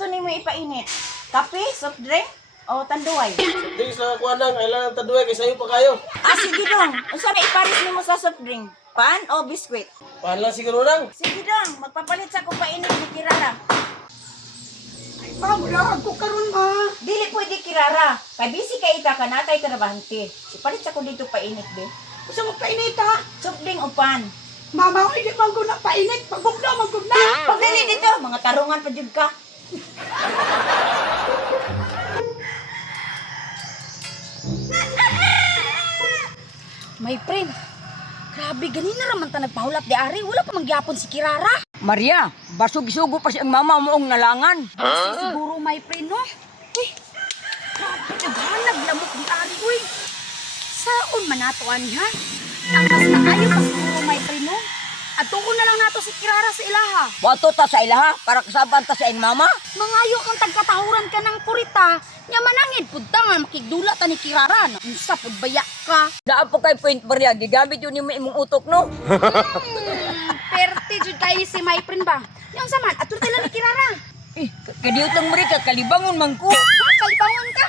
gusto nimo ipainit? Kape, soft drink, o tanduay? Ding sa kuanang, kailangan taduay kay sayo pa kayo. Ah, sige dong. Unsa may ipares nimo sa soft drink? Pan o biskwit? Paano lang siguro lang? Sige dong, magpapalit sa ko painit ni Kirara. Ma, wala ako karon ma. Dili pwede Kirara. Kay busy kay ita ka na kay trabahante. Ipalit sa ko dito painit be. Gusto mo painit ha? Soft drink o pan? Mama, hindi man ko na painit. Pagugna, magugna. Pag dili dito, mga tarungan pa jud ka. My friend, grabe ganina raman ta nagpahulap di ari, wala pa mangyapon si Kirara. Maria, basog-sugo pa si ang mama moong nalangan. Siguro my friend no. Uy, grabe naghanag lamok di ari uy. Saon man nato ani ha? Ang mas maayo pa siguro my friend no. Atuon na lang nato si Kirara sa ilaha. Wato ta sa ilaha para kasaban ta sa iyang mama. Mangayo kang tagkatahuran ka ng purita. Nya manangid pud ta nga makigdula ta ni Kirara. Unsa pud baya ka? Daan po kay point Maria, gigamit yun yung imong utok no. Perte jud kay si my friend ba? Yang saman atul tala ni Kirara. Kadiyot lang Maria, kalibangon man ko. Ha, kalibangon ka?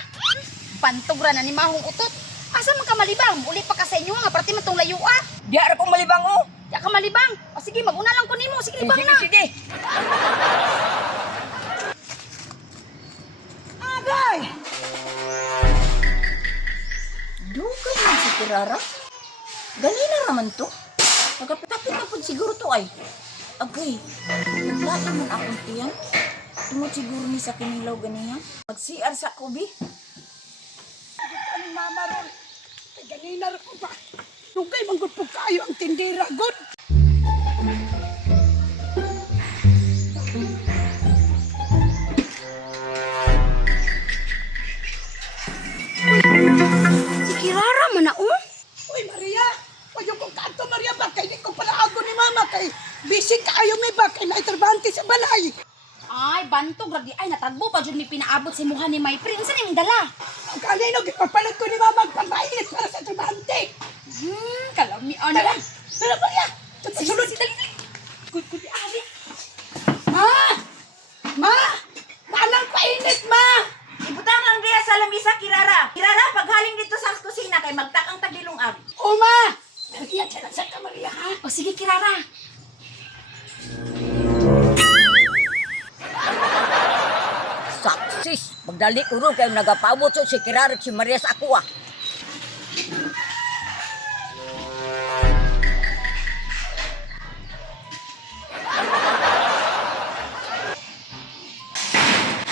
Pantog ra na ni mahong utot. Asa man ka malibang? Uli pa ka sa inyo nga parte man tong layuat. Di ara kong malibang oh. Di ka malibang. O sige, maguna lang ko nimo. Sige, libang na. Sige. Agay! Dugay man si Kirara. Ganina naman to. Magkapitapit na po siguro to ay. Agay, naglato man akong tiyan. Tungod siguro ni sa kinilaw ganiyan. Mag-CR sa kubi. Ano mama ron? Kay ganina rin ko ba? Nungkay manggod po kayo ang tindera, good. Si Kirara man na, oh. Uy, Maria! Huwag yung kong kanto, Maria ba? Kaya di ko pala ako ni mama. Kay busy kayo may ba? Kay naitrabante sa balay. Ay, bantog. Ragi, ay, natagbo pa dyan may pinaabot si Muha ni my friend. Saan yung dala? Ang kalino, ipapalit ko ni mama pambainit para sa trabante. Kalamian. Tara! Tara, Maria! Sige, Sunod! sige, dali. Good, ari. Ma! Ma! Manang painit, ma! Ibutang lang diya sa lamisa, Kirara. Kirara, paghaling dito sa kusina kay magtakang tagilungag. O, ma! Maria, dyan sa ka, Maria, ha? O sige, Kirara. Saksis, magdali uro kayo nagapabot so si Kirara at si Maria sa ako ah.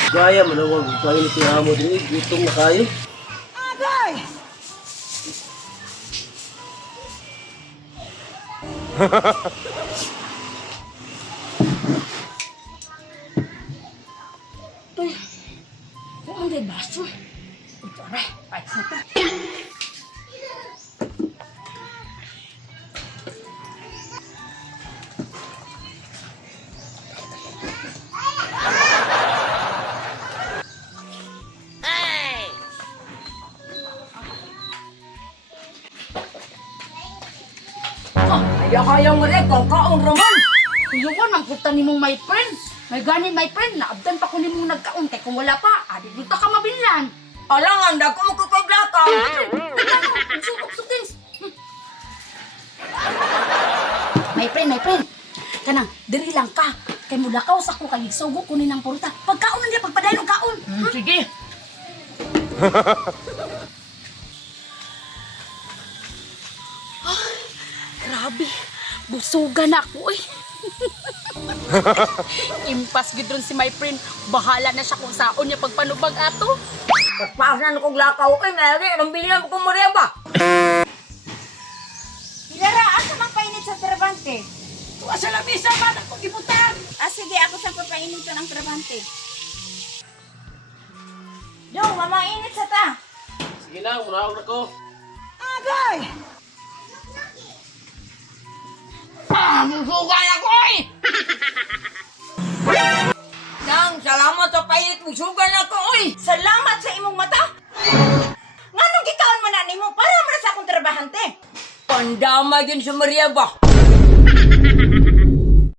Gaya, manawag kayo ni Kuya mo din. Gutong na kayo. Agay! Uy, kung ang day baso. Ito, aray. Ay, sito. Kaya Maria, kaon raman. Iyawan ang puta ni mong my friend. May ganin my friend, naabdan pa ko ni mong nagkaon. Kaya kung wala pa, adi dito ka mabilan. Alangan, dako mo kukaglakaw. Ugsuk-ugsuk. My friend. Kanang, diri lang ka. Kay mula ka usak ko kay sugo kunin ang purta. Pagkaon na niya, pagpadayon ang kaon. Sige. Grabe, busugan ako eh. Impas gid ron si my friend. Bahala na siya kung saon niya pagpanubag ato. Pagpasan kong lakaw kay Mary, anong bilhin ko Maria ba? Kirara, asa mang painit sa trabante? Tuwa sa lamisa, man ako gibutan. Ah, sige, ako sa papainit ko ng trabante. Dong, mamainit sa ta. Sige na, munawag na ko. Agay! Musugan ako eh! Nang, salamat sa pailit, musugan ako eh! Salamat sa imong mata. Nganong gikaon man na nimo para man sa akong trabahante? Pandama yun sa Maria ba?